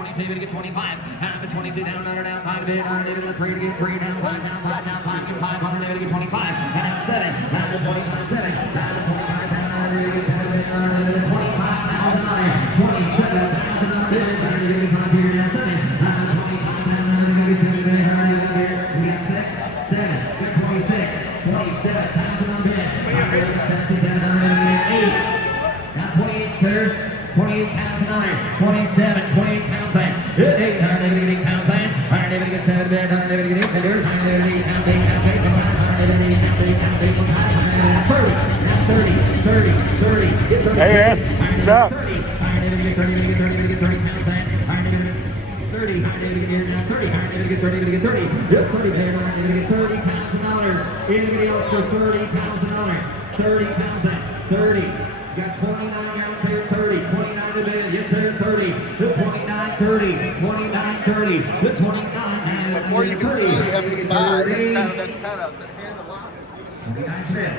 22, to get 25. Half at 22, down, down, down, 5 to get 3 to get 3 down, 5 down, 5 down, 5 get 5, 100 to get 25. And now 7, half at 25, 7, half at 25, down, 100 to get 7, 100 to get 25,000 on here. 27,000 on here, 100 to get 5 here, now 7, half at 25, down, 100 to get 7, 100 to get here. We got 6, 7, get 26, 27,000 on here. 100 to get 77, 100 to get 8. Now 28, sir. 28,000 on here. 27, 28 pounds in. 8, 188 pounds in. 188, 7 bed, 188, 8 bed, 188 pounds, 8 pounds, 8 pounds, 8 pounds, 8 pounds, 8 pounds, 30, 30, 30. Hey, man. What's up? 30 pounds in. 30, 30,000. Anybody else for 30,000 on here? 30,000. 30. You got 29 out there, 30, 29 to bid, yes sir, 30, the 29, 30, 29, 30, the 29, and The more you can see, you have to buy. That's kind of the hand of line. 29 bid.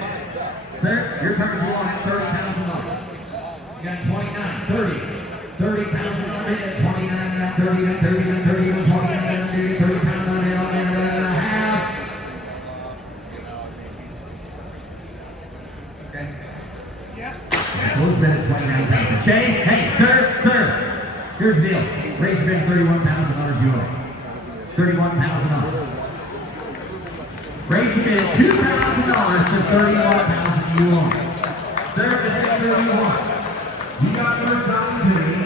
Sir, your turn to blow at $30,000. You got 29, 30, 30,000 on bid, 29, 30, 30, 30, 29, 30, 30 pounds on bid, on a half. Okay. Yeah. We'll spend it 29,000. Shay, hey, sir, here's the deal. Raise your bid $31,000 you owe. $31,000. Raise your bid $2,000 for $31,000 you owe. Sir, just make sure you want. You got first opportunity.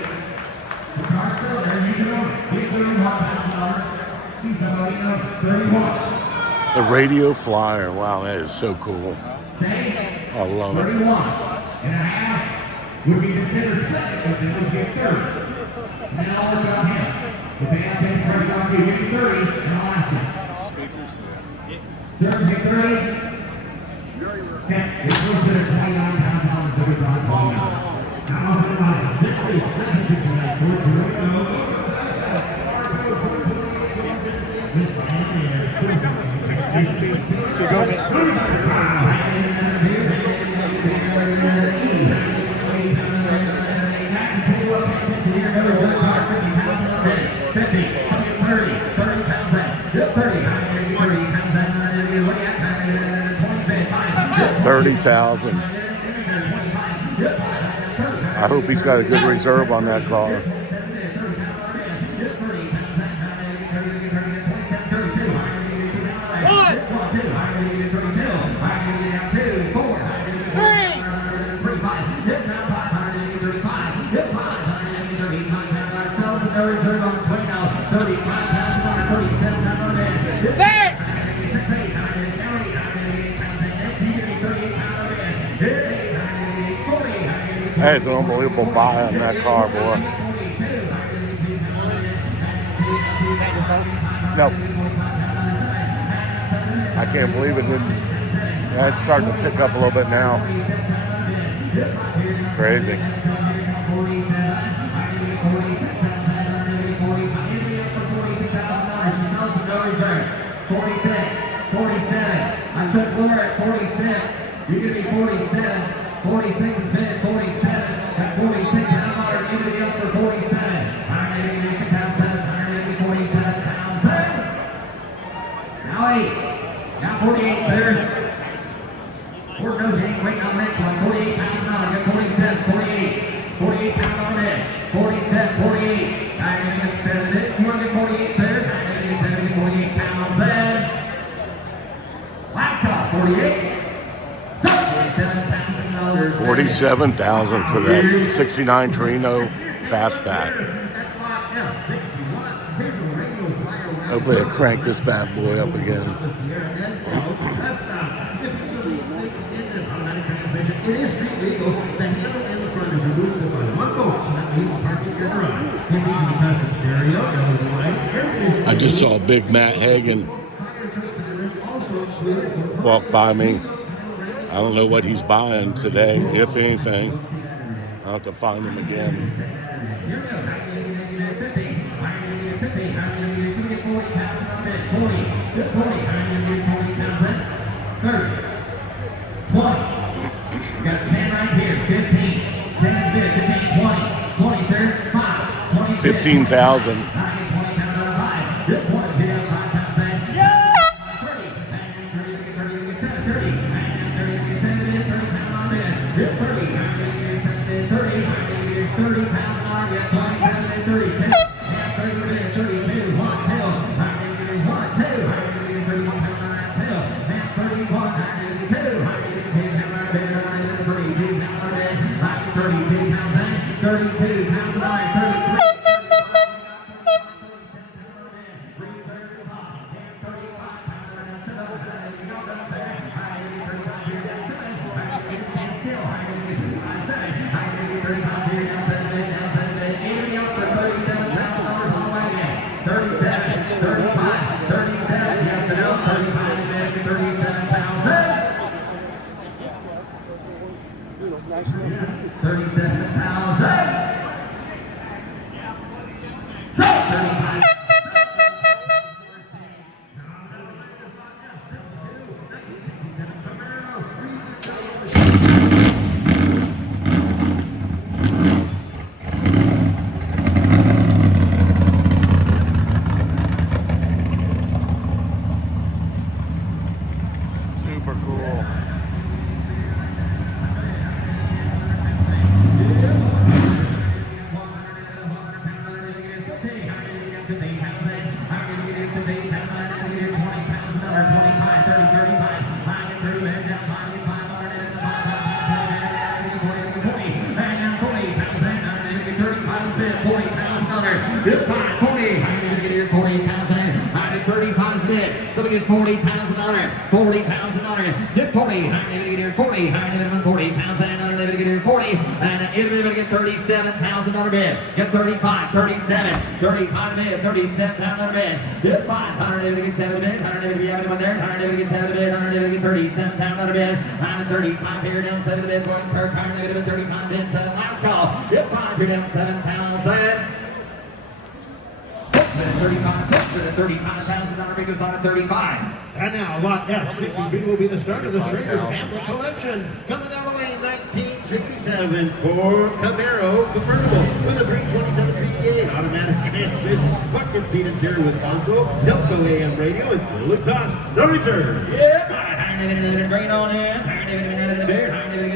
The car's still there. You can own it. Get $31,000. He's somebody know 31. The radio flyer. Wow, that is so cool. Okay. I love it. 31.5. Would you consider splitting it? Would you get 30? Now look it on him. If they have to take pressure off you, give me 30, and I'll ask you. Sir, take 30? Okay, it's listed at $29,000 every time. Now open the line. 50. $30,000. I hope he's got a good reserve on that car. That is an unbelievable buy on that car, boy. No. I can't believe it didn't. Yeah, it's starting to pick up a little bit now. Crazy. I took Laura at 46. You give me 47. 46 is bid 47. At 46, $100. Anybody else for 47? 186 pounds, 147 pounds. Now 8. Now 48, sir. Ford knows he ain't waiting on the next one. 48 pounds an hour. Get 47, 48. 48 pounds on it. 47, 48. 987. You want to get 48, sir? 987, 48 pounds in. Last call, 48. $47,000 for that 69 Torino fastback. Hopefully I crank this bad boy up again. It is street legal. The handle in the front is removable by one bolt, so that means parking your garage. If using a custom stereo, I just saw Big Matt Hagen walk by me. I don't know what he's buying today, if anything. I'll have to find him again. Got 10 right here, 15. 10 is good, 15, 20. 20, sir. 5, 26. 15,000. Super cool. Somebody get $40,000. $40,000. Get 40. I'm going to get here 40. I'm going to 40,000. I'm going to get here 40. And everybody get $37,000 bid. Get 35, 37, 35 bid, $37,000 bid. Get 5. I'm going to get 7 bid. I'm going to get anyone there. I'm going to get 7 bid. I'm going to get $37,000 bid. I'm at 35 here down 7 bid. Going per car. I'm going to get 35 bid. 7 last call. Get 5 here down 7,000. 35, for the $35,000 bid goes on at 35. And now lot F63 will be the start of the Schrader Family Collection. Coming down the lane, 1967 Ford Camaro convertible with a 327 PDA automatic transmission, bucket seat interior with console, Delco AM radio, and full exhaust. No return. Yeah, green on in.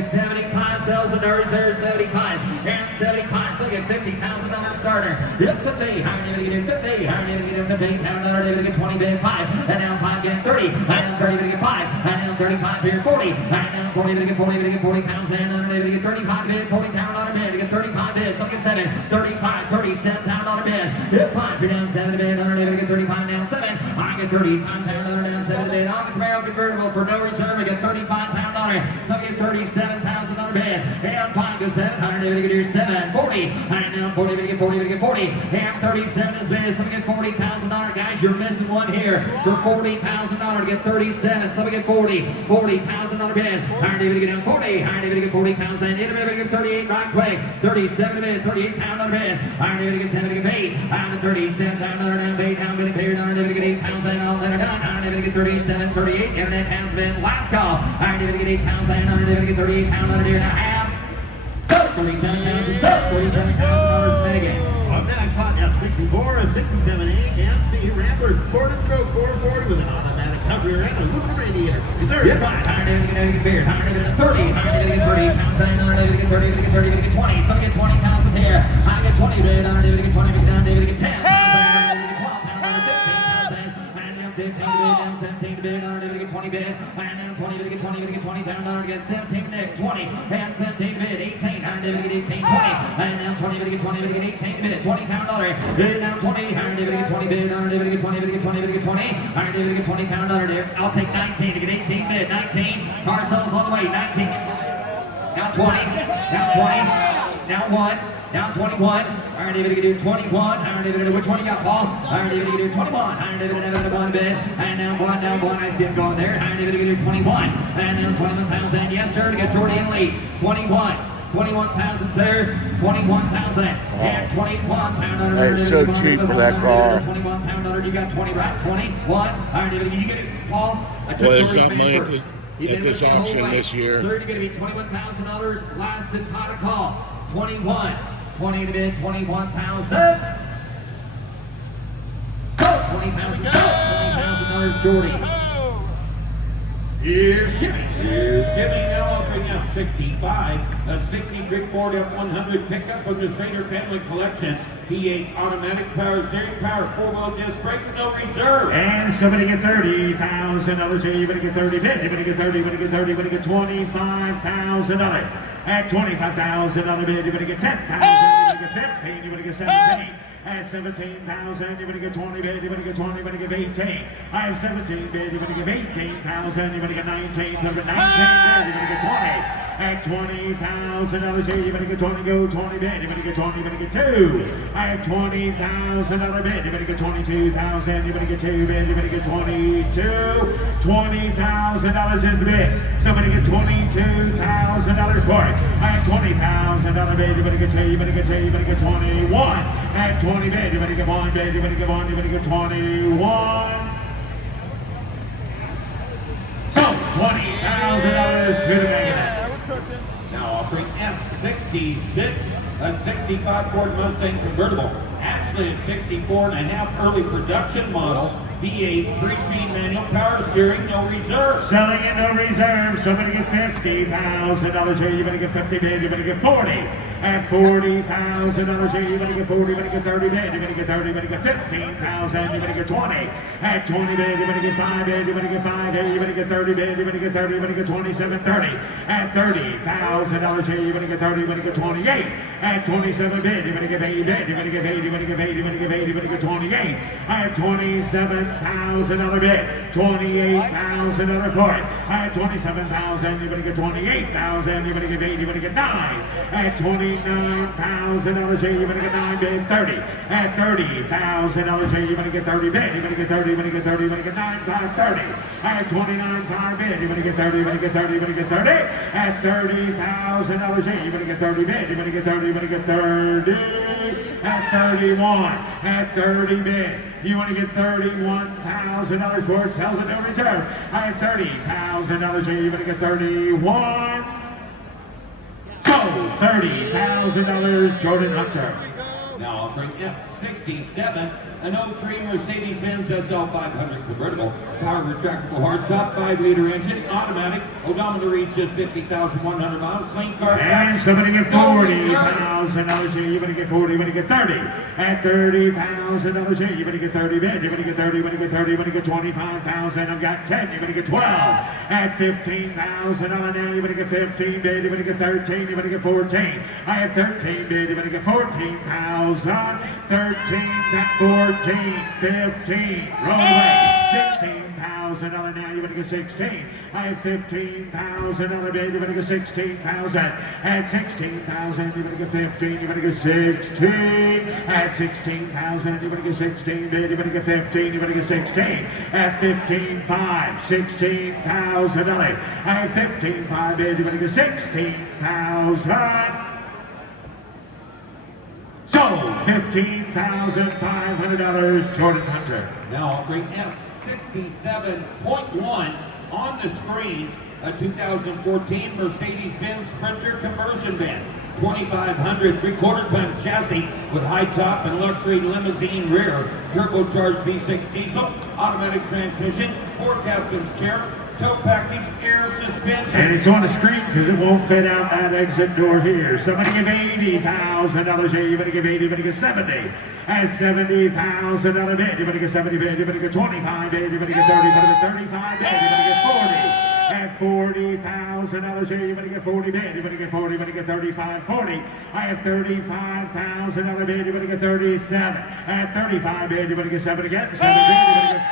75 sells the reserve 75 and 75. So get $50,000 starter. Yep, 50. How many get 50? How many get 50? $50,000 get 20 bid 5. And now 5 get 30. And now 30 get 5. And now 35 here 40. And now 40 get 40 get 40,000. And now get 35 bid $40,000 bid. Get 35 bid. So get 7. 35 $37,000 bid. Get 5 you're down 7 bid. And get 35 down 7. I get $35,000 down 7 bid on the Camaro convertible for no reserve. I get $35,000. So get $37,000 bid. And 5 to 7. 100 get here 7. 40. And now 40 get 40 get 40. And 37 is bid. So we get $40,000. Guys, you're missing one here for $40,000 to get 37. So we get 40. $40,000 bid. 100 get down 40. 100 get 40,000. Everybody get 38 right quick. 37 bid. $38,000 bid. 100 get 7 get 8. I'm at $37,000 down 8. I'm going to pay 100 get 8,000. All that are done. 100 get 37, 38. Internet has been last call. 100 get 8,000. 100 get 38,000 here and a half. So $37,000. So $37,000 Megan. Up next, lot F64, a 67 AMC Rambler Ford and Stroke 440 with an automatic top rear end and a loop radiator. It's earned. Get right. 100 get beer. 100 get 30. 100 get 30,000. 100 get 30. Get 30. Get 20. Some get 20,000 here. I get 20 bid. 100 get 20. Get down. David get 10. 100 get 12,000. 15,000. And now 15 bid. Down 17 bid. 100 get 20 bid. And now 20 bid. Get 20 bid. Get 20 down. 100 get 17 Nick 20. And 17 bid. 18. 100 get 18. 20. And now 20 bid. Get 20 bid. Get 18 bid. $20,000. Bid now 20. 100 get 20 bid. 100 get 20 bid. Get 20 bid. Get 20. 100 get $20,000 here. I'll take 19 to get 18 bid. 19. Car sells all the way. 19. Now 20. Now 20. Now 1. Now 21. Iron David can do 21. Iron David, which one you got, Paul? Iron David can do 21. Iron David another 1 bid. And now 1. I see him going there. Iron David can do 21. And now 21,000. Yes, sir. To get Jordy in lead. 21. 21,000, sir. 21,000. And 21 pound. That is so cheap for that car. 21 pound. You got 20 right. 21. Iron David, you get it, Paul? I took Well, there's Jordy's not man money at first. this auction this year. Sir, you're going to be $21,000 last in pot of call. 21. 20 to bid, 21,000. $50,000, Jordy. Here's Jimmy. Jimmy now offering up 65, a 63 Ford F100 pickup from the Schrader family collection. V8 automatic power steering, power 4-wheel disc brakes, no reserve. And somebody get $30,000 here. You better get 30 bid. You better get 30. You better get 30. You better get $25,000. At $25,000 bid, you better get 10,000. You better get 15. You better get 17. At 17,000, you better get 20 bid, you better get 20, you better get 18. I have 17 bid, you better get 18,000, you better get 19, you better get 19 bid, you better get 20. At $20,000 here, you better get 20, go 20 bid, you better get 20, you better get 2. I have $20,000 bid, you better get 22,000, you better get 2 bid, you better get 22. $20,000 is the bid. Somebody get $22,000 for it. I have $20,000 bid, you better get 2, you better get 2, you better get 21. At 20 bid, you better get 1 bid, you better get 1, you better get 21. So, $20,000 to the negative. Now offering F66, a 65 Ford Mustang convertible. Actually a 64 and a half early production model. V8 3-speed manual power steering, no reserve. Selling in no reserve. Somebody get $50,000 here. You better get 50 bid. You better get 40. At $40,000 here. You better get 40. You better get 30 bid. You better get 30. You better get 15,000. You better get 20. At 20 bid. You better get 5 bid. You better get 5 here. You better get 30 bid. You better get 30. You better get 27, 30. At $30,000 here. You better get 30. You better get 28. At 27 bid. You better get 80 bid. You better get 80. You better get 80. You better get 80. You better get 28. At $27,000 bid. $28,000 for it. At $27,000, you better get $28,000. You better get 8. You better get 9. At $29,000 here, you better get 9 bid. 30. At $30,000 here, you better get 30 bid. You better get 30. You better get 30. You better get 9, 5, 30. At $29,000 bid. You better get 30. You better get 30. You better get 30. At $30,000 here, you better get 30 bid. You better get 30. You better get 30. At 31. At 30 bid. You want to get $31,000 for it. Sells at no reserve. I have $30,000 here. You better get 31. So $30,000, Jordan Hunter. Now offering F67, an 03 Mercedes-Benz SL500 convertible, power retractable hardtop, 5-liter engine, automatic, odometer reads just 50,100 miles, clean car. And somebody get $40,000 here. You better get 40. You better get 30. At $30,000 here, you better get 30 bid. You better get 30. You better get 30. You better get 25,000. I've got 10. You better get 12. At $15,000 now, you better get 15 bid. You better get 13. You better get 14. I have 13 bid. You better get 14,000. 13, 14, 15. Roll away. $16,000 now. You better get 16. I have $15,000 bid. You better get 16,000. At 16,000, you better get 15. You better get 16. At 16,000, you better get 16 bid. You better get 15. You better get 16. At 15,500, $16,000. I have 15,500 bid. You better get 16,000. So, $15,500, Jordan Hunter. Now offering F67.1 on the screens, a 2014 Mercedes-Benz Sprinter conversion van. 2,500 3/4-ton chassis with high top and luxury limousine rear, turbocharged V6 diesel, automatic transmission, 4 captain's chairs, tow package, air suspension. And it's on the screen because it won't fit out that exit door here. Somebody give $80,000 here. You better give 80. You better get 70. At $70,000 bid. You better get 70 bid. You better get 25 bid. You better get 30. You better get 35 bid. You better get 40. At $40,000 here, you better get 40 bid. You better get 40. You better get 35, 40. I have $35,000 bid. You better get 37. At 35 bid, you better get 7 again. 7 bid. You better get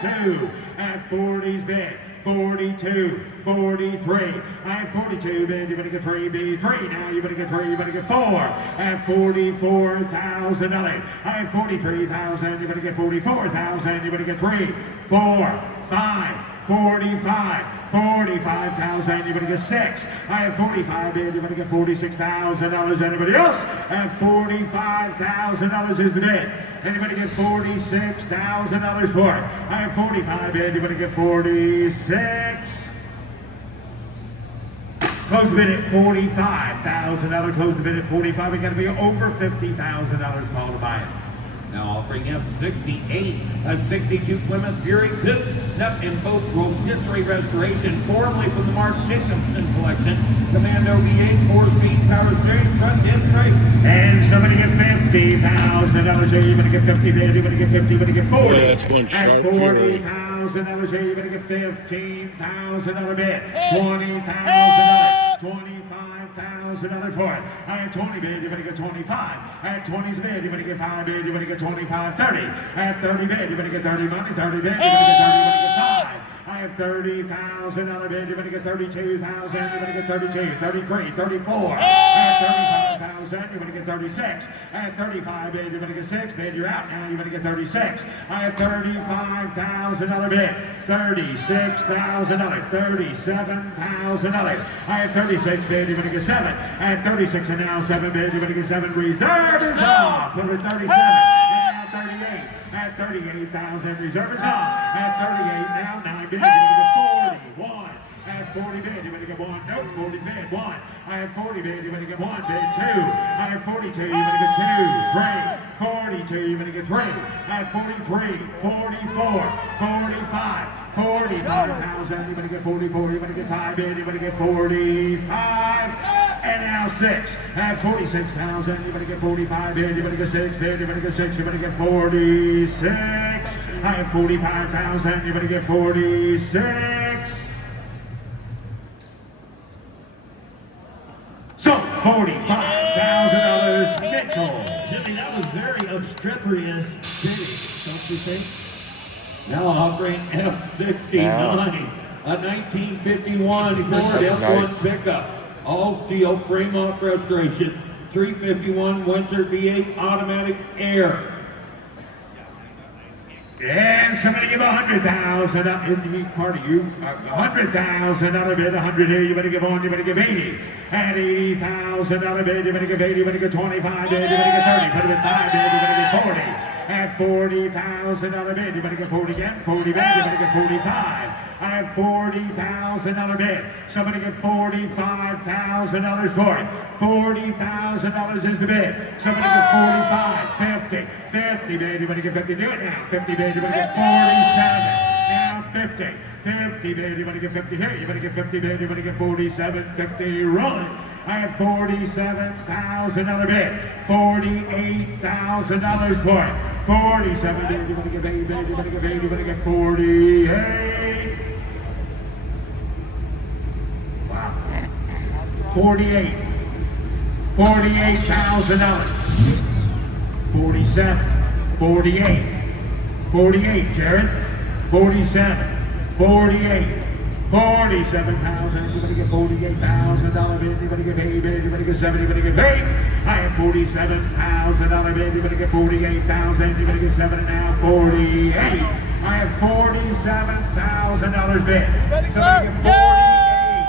42. At 40's bid. 42, 43. I have 42 bid. You better get 3 bid. 3 now. You better get 3. You better get 4. At $44,000. I have 43,000. You better get 44,000. You better get 3, 4, 5. 45, 45,000, you better get 6. I have 45 bid, you better get $46,000. Anybody else? At $45,000 is the bid. Anybody get $46,000 for it? I have 45 bid, you better get 46. Close the bid at $45,000. Close the bid at 45. We got to be over $50,000 call to buy it. Now offering F68, a 62 Plymouth Fury Coupe, nut and boat rotisserie restoration, formerly from the Mark Jacobson collection. Commando V8, 4-speed power steering, front disc brake. And somebody get $50,000. You're going to get 50, baby. You're going to get 50, you're going to get 40. Yeah, that's one sharp At Fury. $40,000, you're going to get $15,000 bid. $20,000. $25,000 for it. At 20 bid, you're going to get 25. At 20's bid, you're going to get 5 bid, you're going to get 25, 30. At 30 bid, you're going to get 30 money, 30 bid, you're going to get 30, you're going to get 5. I have $30,000 bid, you're going to get 32,000, you're going to get 32, 33, 34. At 35,000, you're going to get 36. At 35 bid, you're going to get 6 bid, you're out now, you're going to get 36. I have $35,000 bid, $36,000, $37,000. I have 36 bid, you're going to get 7. At 36 and now 7 bid, you're going to get 7. Reserve is off for 37. Now 38. At 38,000, reserve is off. At 38 now 9 bid, you're going to get 41. At 40 bid, you're going to get 1. Nope, 40's bid, 1. I have 40 bid, you're going to get 1 bid, 2. I have 42, you're going to get 2, 3. 42, you're going to get 3. At 43, 44, 45. 45,000, you're going to get 44, you're going to get 5 bid, you're going to get 45. And now 6. At 46,000, you're going to get 45 bid, you're going to get 6 bid, you're going to get 6, you're going to get 46. I have 45,000, you're going to get 46. So, $45,000, Mitchell. Jimmy, that was very obstreperous bidding, don't you think? Now offering F69, a 1951 Ford That's F1 nice. pickup, all steel frame off restoration, 351 Windsor V8 automatic air. And somebody give $100,000 up in the party. You $100,000 bid, 100 here. You better give 1. You better give 80. And $80,000 bid. You better give 80. You better give 25 bid. You better give 30. Put it at 5 bid. You better give 40. At $40,000 bid. You better give 40 again. 40 bid. You better give 45. I have $40,000 bid. Somebody get $45,000 for it. $40,000 is the bid. Somebody get 45, 50, 50 bid. You better get 50. Do it now. 50 bid. You better get 47. Now 50. 50 bid, you better get 50 here, you better get 50 bid, you better get 47, 50, rolling. I have $47,000 bid, $48,000 for it. 47 bid, you better get 8 bid, you better get 8, you better get 48. Wow. 48. $48,000. 47. 48. 48, Jared. 47. 48, 47,000, you better get $48,000 bid, you better get 8 bid, you better get 7, you better get 8. I have $47,000 bid, you better get 48,000, you better get 7, and now 48. I have $47,000 bid. Somebody get 48,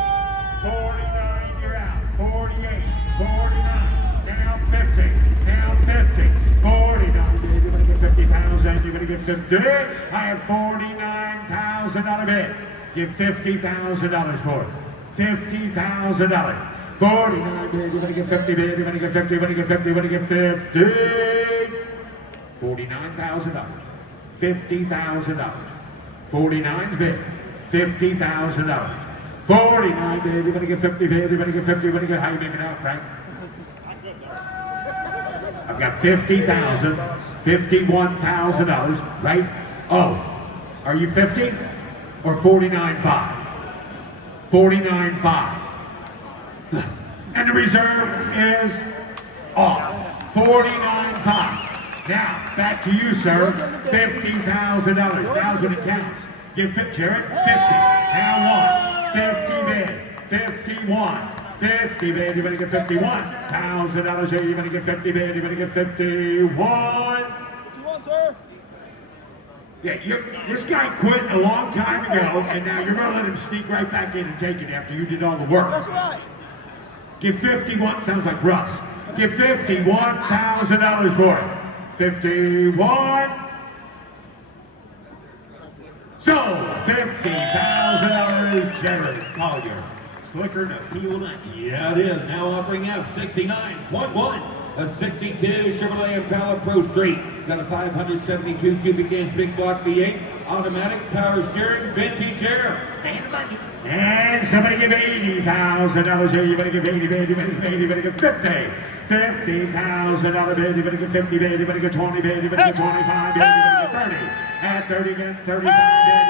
49, you're out, 48, 49, now 50, now 50, 49 bid, you better get 50,000, you better get 50. I have $49,000 bid. Give $50,000 for it. $50,000. 49 bid, you better get 50 bid, you better get 50, you better get 50, you better get 50. $49,000. $50,000. 49's bid. $50,000. 49 bid, you better get 50 bid, you better get 50, you better get, how you make it out, Frank? I've got $50,000, $51,000, right? Oh, are you 50 or 49.5? 49.5. And the reserve is off. 49.5. Now, back to you, sir. $50,000. Now's when it counts. Give fit, Jared. 50. Now 1. 50 bid. 51. 50 bid, you better get $51,000 here, you better get 50 bid, you better get 51. What you want, sir? Yeah, this guy quit a long time ago, and now you're gonna let him sneak right back in and take it after you did all the work. That's right. Give 51, sounds like Russ. Give $51,000 for it. 51. So, $50,000, Jared Collier. Slicker to peel nut. Yeah, it is. Now offering F69.1, a 62 Chevrolet Impala Pro Street. Got a 572 cubic inch big block V8, automatic, power steering, vintage air. Stand by. And somebody give $80,000 here. You better give 80, baby. You better give 80, you better give 50. $50,000, baby. You better give 50, baby. You better give 20, baby. You better give 25, baby. You better give 30. At 30 again, 35, baby. You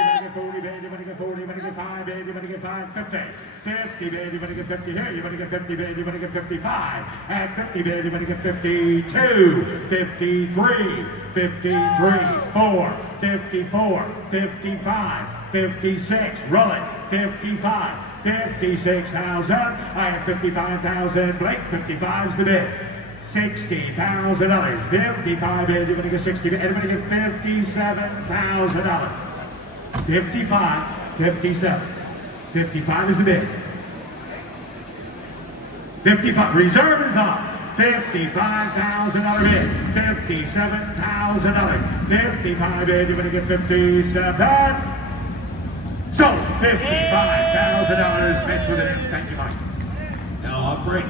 better give 40, baby. You better give 40. You better give 5, baby. You better give 5. 50. 50, baby. You better give 50 here. You better give 50, baby. You better give 55. At 50, baby. You better give 52. 53. 53. 4. 54. 55. 56. Roll it. 55, 56,000. I have 55,000. Blake, 55's the bid. $60,000. 55, everybody get 60. Everybody get $57,000. 55, 57. 55 is the bid. 55. Reserve is on. $55,000 bid. $57,000. 55, everybody get 57. So, $55,000 Mitch with it. Thank you, Mike. Now, I'll bring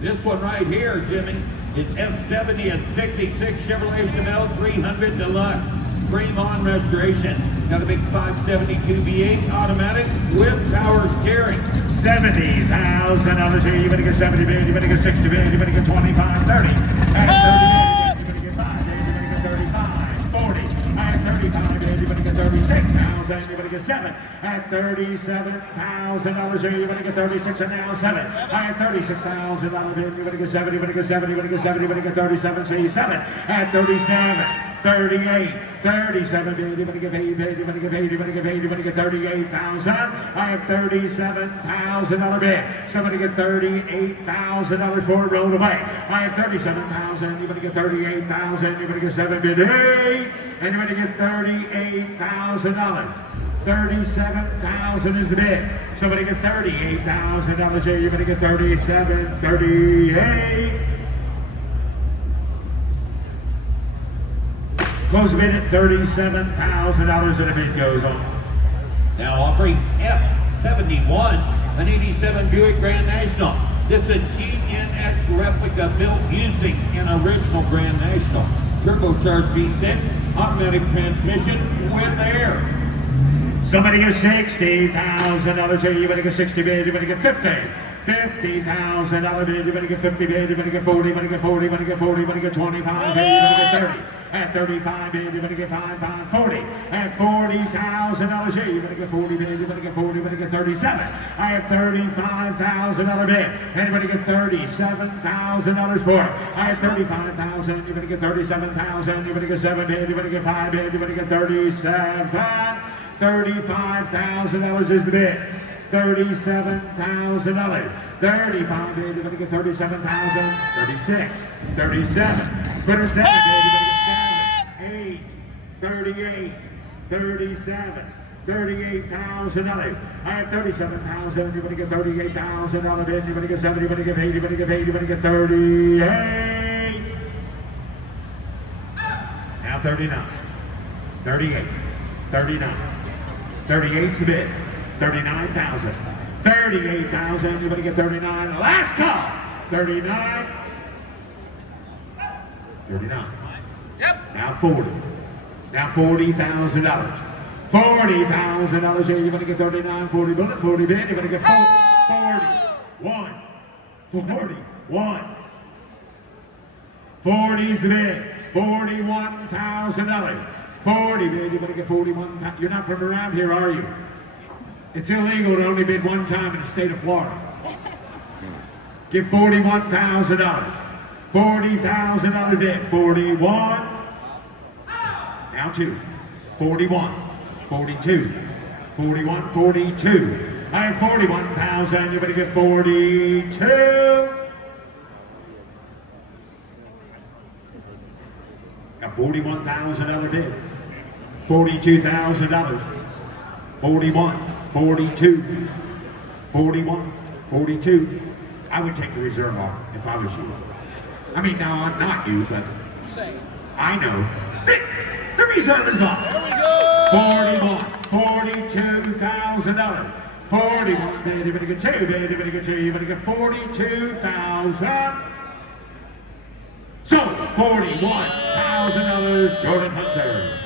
this one right here, Jimmy. Is F70 a 66 Chevrolet Chevelle 300 Deluxe. Cream on restoration. Got a big 572 V8 automatic with power steering. $70,000 here. You better get 70 bid. You better get 60 bid. You better get 25, 30. At 30 bid. You better get 5 bid. You better get 35, 40. At 35 bid. You better get 36,000. You better get 7. At $37,000 here. You better get 36 and now 7. At $36,000 bid. You better get 7. You better get 7. You better get 7. You better get 37. See 7. At 37. 38, 37, baby, you better give 8, baby, you better give 8, you better give 8, you better get 38,000. I have $37,000 bid. Somebody get $38,000 for it, rolled away. I have $37,000, you better get $38,000, you better get 7 bid 8, and you better get $38,000. 37,000 is the bid. Somebody get $38,000 here, you better get 37, 38. Close bid at $37,000 and the bid goes on. Now offering F71, an 87 Buick Grand National. This is a GNX replica built using an original Grand National. Turbocharged V6, automatic transmission with air. Somebody get $60,000 here. You better get 60 bid. You better get 50. $50,000 bid. You better get 50 bid. You better get 40. You better get 40. You better get 40. You better get 25 bid. You better get 30. At 35 bid. You better get 5, 40. At $40,000 here. You better get 40 bid. You better get 40. You better get 37. I have $35,000 bid. Anybody get $37,000 for it? I have $35,000. You better get $37,000. You better get 7 bid. You better get 5 bid. You better get 37. $35,000 is the bid. $37,000. 35 bid. You better get 37,000. 36. 37. Put her 7 bid. You better get 7. 8. 38. 37. $38,000. I have $37,000. You better get $38,000 bid. You better get 7. You better get 8. You better get 8. You better get 38. Now 39. 38. 39. 38's the bid. 39,000. 38,000. You better get 39. Last call. 39. 39. Yep. Now 40. Now $40,000. $40,000 here. You better get 39. 40 bullet. 40 bid. You better get 41. 41. 40's the bid. $41,000. 40 bid. You better get 41. You're not from around here, are you? It's illegal to only bid one time in the state of Florida. Give $41,000. $40,000 bid. 41. Now 2. 41. 42. 41. 42. I have $41,000. You better get 42. Got $41,000 bid. $42,000. 41. 42. 41. 42. I would take the reserve off if I was you. I mean, no, I'm not you, but I know. The reserve is off. There we go. 41. $42,000. 41, baby, you better get 2, baby, you better get 2, you better get 42,000. So, $41,000 $1,000, Jordan Hunter.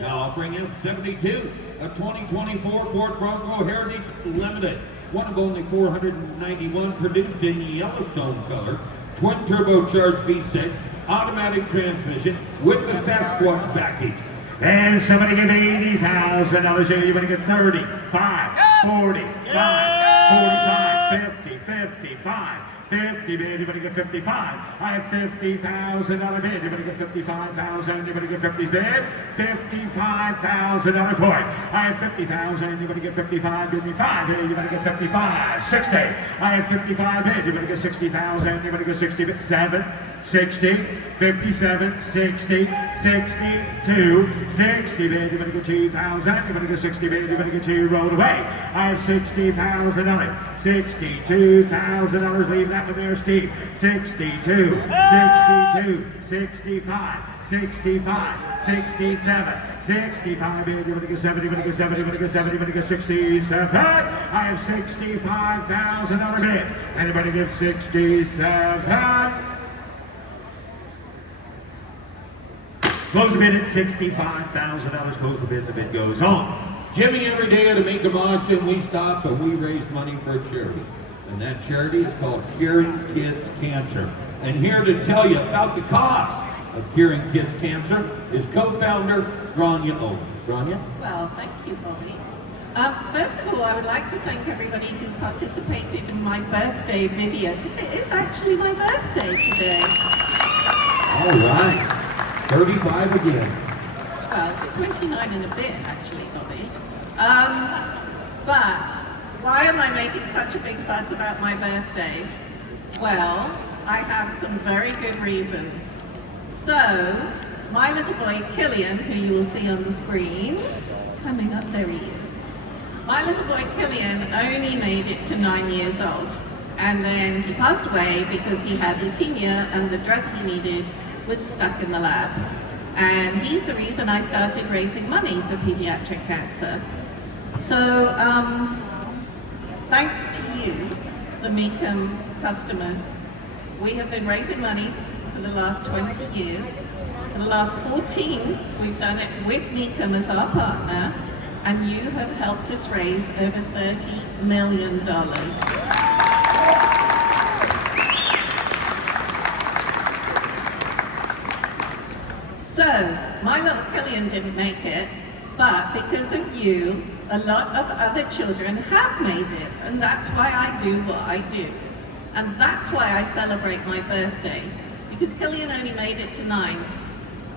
Now offering him 72, a 2024 Ford Bronco Heritage Limited. One of only 491 produced in Yellowstone color. Twin turbocharged V6, automatic transmission with the Sasquatch package. And somebody give $80,000 here. You're going to get 35, 45, 45, 50, 55. 50 bid, you're going to get 55. I have $50,000 bid, you're going to get 55,000. You're going to get 50's bid, $55,000 for it. I have 50,000. You're going to get 55. Give me 5 bid, you're going to get 55. 60. I have 55 bid, you're going to get 60,000. You're going to get 67, 60, 57, 60, 62, 60 bid, you're going to get 2,000. You're going to get 60 bid, you're going to get 2 rolled away. I have $60,000. $62,000. Leave that for there, Steve. 62, 62, 65, 65, 67, 65. You're going to get 70, you're going to get 70, you're going to get 70, you're going to get 67. I have $65,000 bid. Anybody give 67? Close the bid at $65,000. Close the bid goes on. Jimmy, every day at a Mecum auction, we stop and we raise money for a charity. And that charity is called Curing Kids Cancer. And here to tell you about the cost of curing kids cancer is co-founder Grania Owen. Grania? Well, thank you, Bobby. First of all, I would like to thank everybody who participated in my birthday video, because it is actually my birthday today. All right. 35 again. Well, 29 and a bit, actually, Bobby. But why am I making such a big fuss about my birthday? Well, I have some very good reasons. So, my little boy Killian, who you will see on the screen, coming up, there he is. My little boy Killian only made it to 9 years old, and then he passed away because he had leukemia and the drug he needed was stuck in the lab. And he's the reason I started raising money for pediatric cancer. So, thanks to you, the Mecum customers, we have been raising money for the last 20 years. For the last 14, we've done it with Mecum as our partner, and you have helped us raise over $30 million. So, my little Killian didn't make it, but because of you, a lot of other children have made it, and that's why I do what I do. And that's why I celebrate my birthday, because Killian only made it to 9.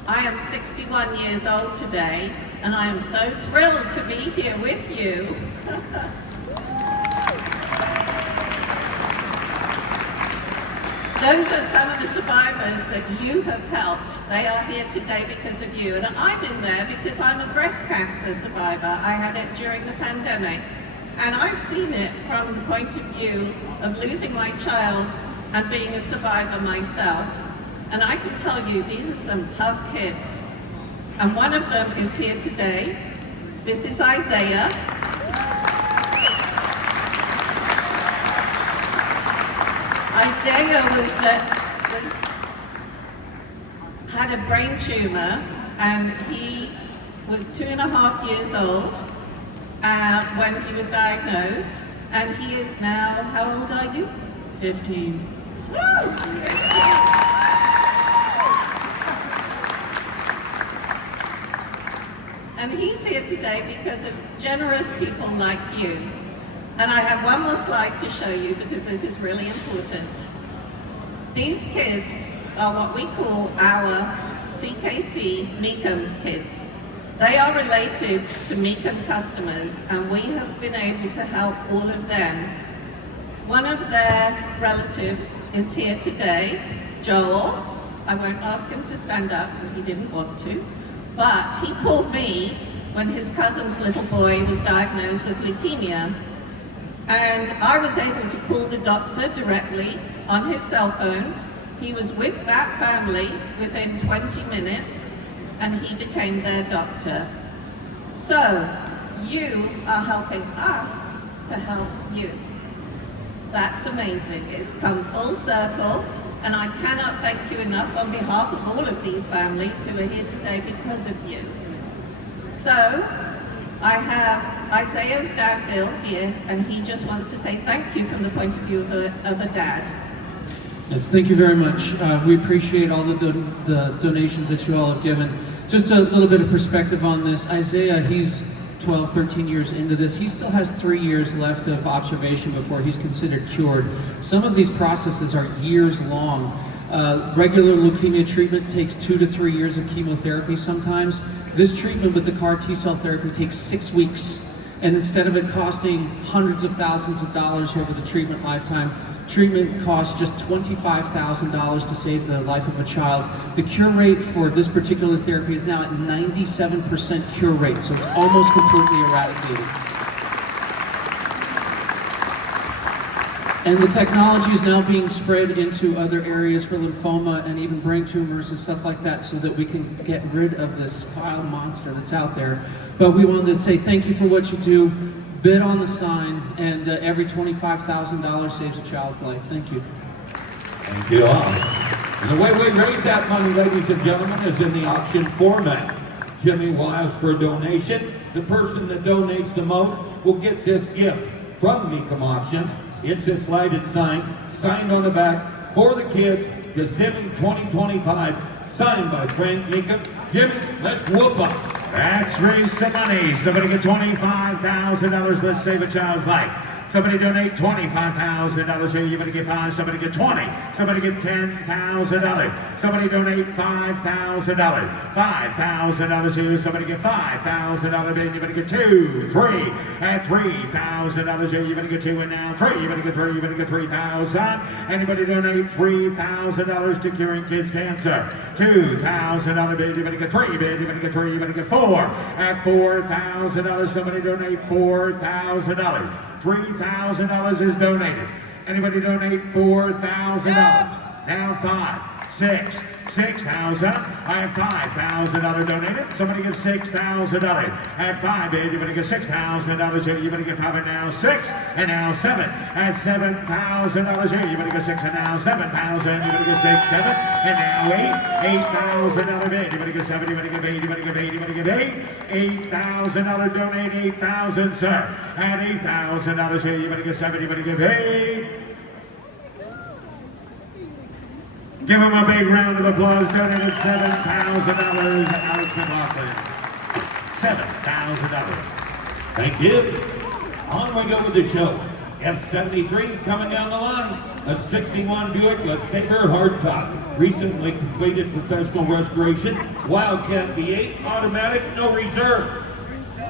I am 61 years old today, and I am so thrilled to be here with you. Those are some of the survivors that you have helped. They are here today because of you. And I'm in there because I'm a breast cancer survivor. I had it during the pandemic. And I've seen it from the point of view of losing my child and being a survivor myself. And I can tell you, these are some tough kids. And one of them is here today. This is Isaiah. Isaiah had a brain tumor, and he was 2.5 years old when he was diagnosed, and he is now, how old are you? 15. Woo! 15. And he's here today because of generous people like you. And I have one more slide to show you because this is really important. These kids are what we call our CKC Mecum kids. They are related to Mecum customers, and we have been able to help all of them. One of their relatives is here today, Joel. I won't ask him to stand up because he didn't want to, but he called me when his cousin's little boy was diagnosed with leukemia. And I was able to call the doctor directly on his cell phone. He was with that family within 20 minutes, and he became their doctor. So, you are helping us to help you. That's amazing. It's come full circle, And I cannot thank you enough on behalf of all of these families who are here today because of you. So, I have Isaiah's dad, Bill, here, and he just wants to say thank you from the point of view of a dad. Yes, thank you very much. We appreciate all the donations that you all have given. Just a little bit of perspective on this. Isaiah, he's 12, 13 years into this. He still has 3 years left of observation before he's considered cured. Some of these processes are years long. Regular leukemia treatment takes 2 to 3 years of chemotherapy sometimes. This treatment with the CAR T-cell therapy takes 6 weeks. And instead of it costing hundreds of thousands of dollars over the treatment lifetime, treatment costs just $25,000 to save the life of a child. The cure rate for this particular therapy is now at 97% cure rate, so it's almost completely eradicated. And the technology is now being spread into other areas for lymphoma and even brain tumors and stuff like that so that we can get rid of this vile monster that's out there. But we wanted to say thank you for what you do. Bid on the sign, and every $25,000 saves a child's life. Thank you. Thank you all. And the way we raise that money, ladies and gentlemen, is in the auction format. Jimmy will ask for a donation. The person that donates the most will get this gift from Mecum Auctions. It's this lighted sign, signed on the back for the kids, Kissimmee 2025, signed by Frank Mecum. Jimmy, let's whoop up. Let's raise some money. Somebody get $25,000. Let's save a child's life. Somebody donate $25,000 here. You better get 5. Somebody get 20. Somebody get $10,000. Somebody donate $5,000. $5,000 here. Somebody get $5,000. Then you better get 2, 3, and $3,000 here. You better get 2 and now 3. You better get 3. You better get 3,000. Anybody donate $3,000 to curing kids cancer? $2,000 bid. You better get 3 bid. You better get 3. You better get 4 at $4,000. Somebody donate $4,000. $3,000 is donated. Anybody donate $4,000? Now 5, 6, 6,000. I have $5,000 donated. Somebody give $6,000. At 5 bid, you better get $6,000 here. You better get 5 and now 6 and now 7. At $7,000 here. You better get 6 and now 7,000. You better get 6, 7 and now 8. $8,000 bid. You better get 7. You better get 8. You better get 8. You better get 8. $8,000 donate. 8,000, sir. At $8,000 here. You better get 7. You better give 8. Give him a big round of applause. Donated $7,000. Alex McLaughlin. $7,000. Thank you. On we go with the show. F-73 coming down the line. A 61 Buick LeSabre hardtop. Recently completed professional restoration. Wildcat V8 automatic, no reserve.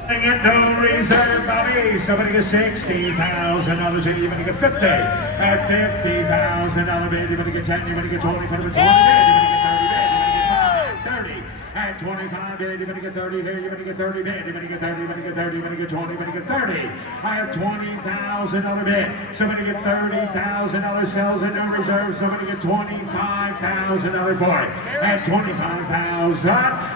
And no reserve, Bobby. Somebody get $60,000 here. You better get 50. At $50,000 bid, you better get 10. You better get 20. You better get 20 bid. You better get 30 bid. You better get 5. 30. At 25 bid, you better get 30 here. You better get 30 bid. You better get 30. You better get 30. You better get 20. You better get 30. I have $20,000 bid. Somebody get $30,000. Sells at no reserve. Somebody get $25,000 for it. At $25,000.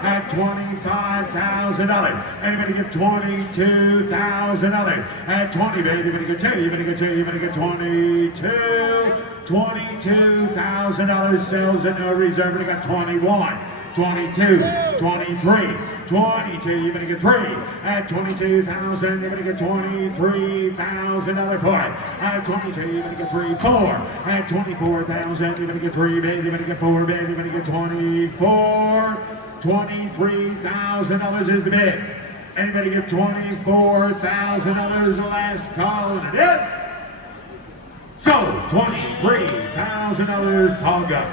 At $25,000. Anybody get $22,000. At 20 bid, you better get 2. You better get 2. You better get 22. $22,000. Sells at no reserve. And you got 21. 22, 23, 22, you better get 3. At 22,000, you better get $23,000 for it. At 22, you better get 3, 4. At 24,000, you better get 3 bid, you better get 4 bid, you better get 24. $23,000 is the bid. Anybody get $24,000? Last call and it is. So, $23,000 tall gun.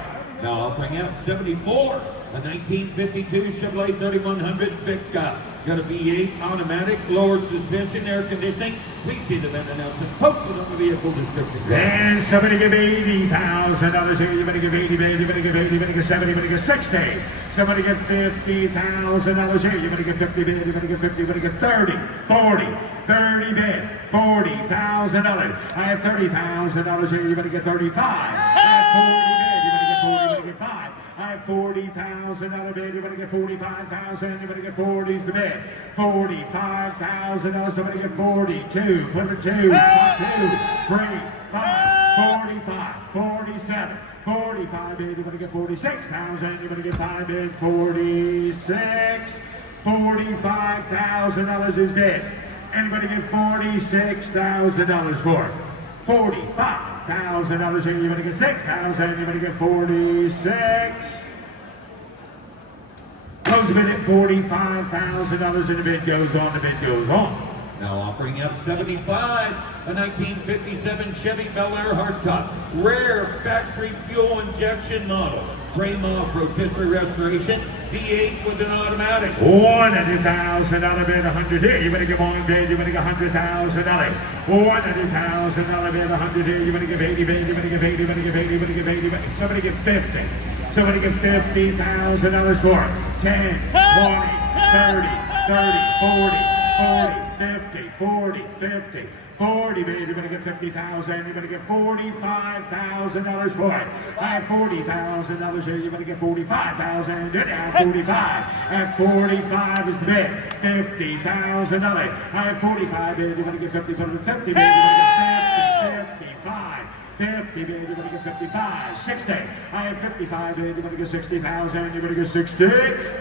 Now I'll bring out 74. A 1952 Chevrolet 3100 pickup. Got a V8 automatic, lowered suspension, air conditioning. Please see the Van Nelson posted on the vehicle description. Then somebody give $80,000 here. You better give 80 bid. You better give 80. You better get 70. You better get 60. Somebody get $50,000 here. You better get 50 bid. You better get 50. You better get 30, 40, 30 bid. $40,000. I have $30,000 here. You better get 35. I have 40 bid. You better get 40. You better get 5. I have $40,000 bid. You better get 45,000. You better get 40's the bid. $45,000. Somebody get 42. Put a 2. 2, 3, 5. 45. 47, 45 bid, you're gonna get 46,000, you're gonna get 5 bid, 46, $45,000 is bid. Anybody get $46,000 for? $45,000 here, you're gonna get 6,000, you're gonna get 46. Close the bid at $45,000 and the bid goes on, the bid goes on. Now offering up 75, a 1957 Chevy Bel Air hardtop, rare factory fuel injection model, frame off rotisserie restoration, V8 with an automatic. $100,000 bid, 100 here. You're gonna give one bid, you're gonna get $100,000. $100,000 bid, 100 here. You're gonna give 80 bid, you're gonna give 80, you're gonna give 80, you're gonna give 80. Somebody give 50. Somebody give $50,000 for it. 10, 20, 30, 40, 50, 40, 50. 40 bid, you're gonna get 50,000, you're gonna get $45,000 for it. At $40,000 here, you're gonna get 45,000. At 45, at 45 is the bid. $50,000. At 45 bid, you're gonna get 50, 50 bid, you're gonna get 50, 55. 50 bid, you're gonna get 55, 60. I have 55 bid, you're gonna get 60,000, you're gonna get 60.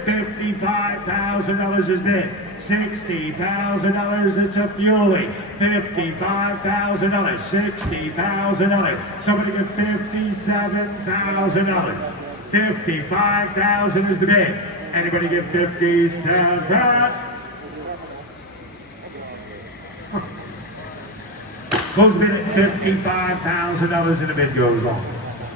$55,000 is bid. $60,000, it's a fuelie. $55,000, $60,000. Somebody get $57,000. $55,000 is the bid. Anybody get 57? Close bid at $55,000 and the bid goes on.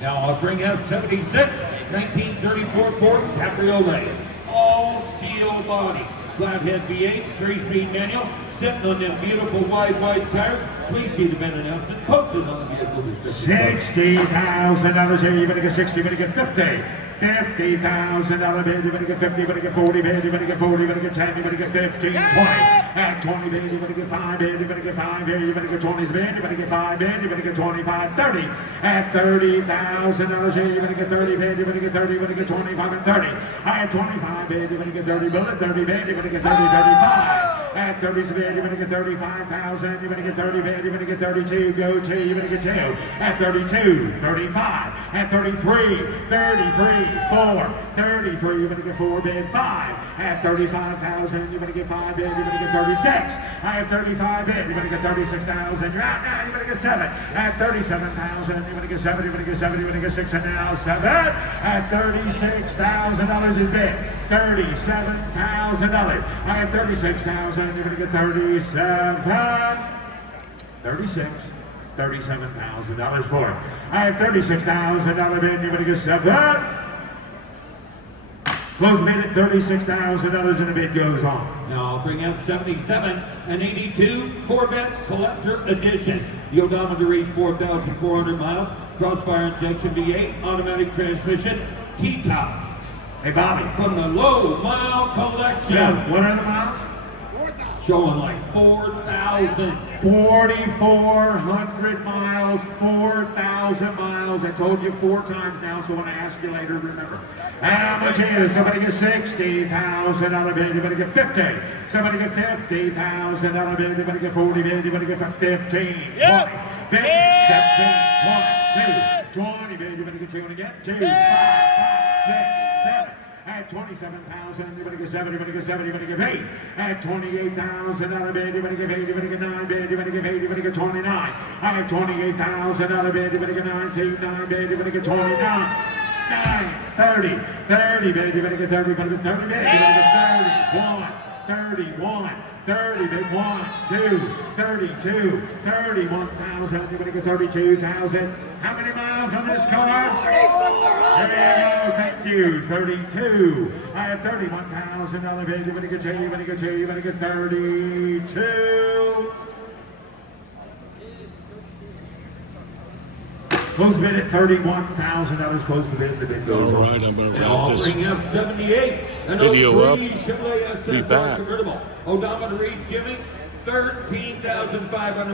Now offering up 76, 1934 Ford Cabriolet, all steel body, flathead V8, 3-speed manual, sitting on them beautiful wide tires. Please see the VIN announcement posted on the vehicle description. $60,000 here, you're gonna get 60, you're gonna get 50. $50,000 bid, you're gonna get 50, you're gonna get 40 bid, you're gonna get 40, you're gonna get 10, you're gonna get 15, 20. At 20 bid, you're gonna get 5 bid, you're gonna get 5 bid, you're gonna get 20 bid, you're gonna get 5 bid, you're gonna get 25, 30. At $30,000 here, you're gonna get 30 bid, you're gonna get 30, you're gonna get 25 and 30. At 25 bid, you're gonna get 30 bid, 30 bid, you're gonna get 30, 35. At 30 bid, you're gonna get 35,000, you're gonna get 30 bid, you're gonna get 32, go 2, you're gonna get 2. At 32, 35. At 33, 33. 4, 33, you're gonna get 4 bid, 5. At 35,000, you're gonna get 5 bid, you're gonna get 36. I have 35 bid, you're gonna get 36,000. You're out now, you're gonna get 7. At 37,000, you're gonna get 7, you're gonna get 7, you're gonna get 6, and now 7. At $36,000 is bid. $37,000. I have 36,000, you're gonna get 37. 36. $37,000 for it. I have $36,000 bid, you're gonna get 7. Close bid at $36,000 and the bid goes on. Now offering up 77, an 82 Corvette Collector Edition. The odometer reached 4,400 miles. Crossfire injection V8, automatic transmission, T-tops. Hey Bobby. From the low mile collection. Yeah, what are the miles? Showing like 4,000. 4,400 miles, 4,000 miles. I told you 4 times now, so when I ask you later, remember. How much is? Somebody get $60,000 bid, you better get 50. Somebody get $50,000 bid, you better get 40 bid, you better get 15, 20, 50, 17, 20 bid, you better get 2 and again, 2, 5, 6, 7. At $27,000, you're gonna get 7, you're gonna get 7, you're gonna get 8. At $28,000 bid, you're gonna get 8, you're gonna get 9 bid, you're gonna get 8, you're gonna get 29. I have $28,000 bid, you're gonna get 9, see 9 bid, you're gonna get 29. 9, 30, 30 bid, you're gonna get 30, you're gonna get 30 bid, you're gonna get 31, 30 bid, 1, 2, 32, 31,000, you're gonna get 32,000. How many miles on this car? There you go, thank you, 32. I have $31,000 bid, you're gonna get 2, you're gonna get 2, you're gonna get 32. Close bid at $31,000. Close the bid. The bid goes All on. right, I'm going to Now wrap this offering up 78, an video 03 up. Chevrolet Be SSR back. convertible. Odometer reads Jimmy, 13,500.